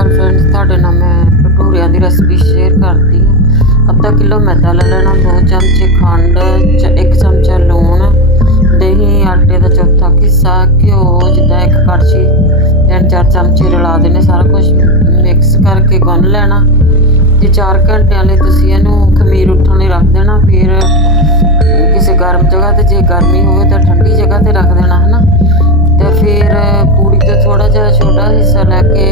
अकाल फ्रेंड्स, ਤੁਹਾਡੇ ਨਾਲ मैं भटूरियां की रेसिपी शेयर करती हूँ। अद्धा किलो मैदा ले लेना, 2 चमचे खंड, 1 चमचा लूण, दही, आटे का चौथा हिस्सा, घ्यो जिदा 1 कड़छी, 3-4 चमचे रला देने। सारा कुछ मिक्स करके गुन लेना ते 4 घंटे लिए तुसीं इहनूं खमीर उठने रख देना। फिर किसी गर्म जगह ते, जे गर्मी हो तो ठंडी जगह ते रख देना है ना। तो फिर पूड़ी तो थोड़ा जिहा छोटा हिस्सा लैके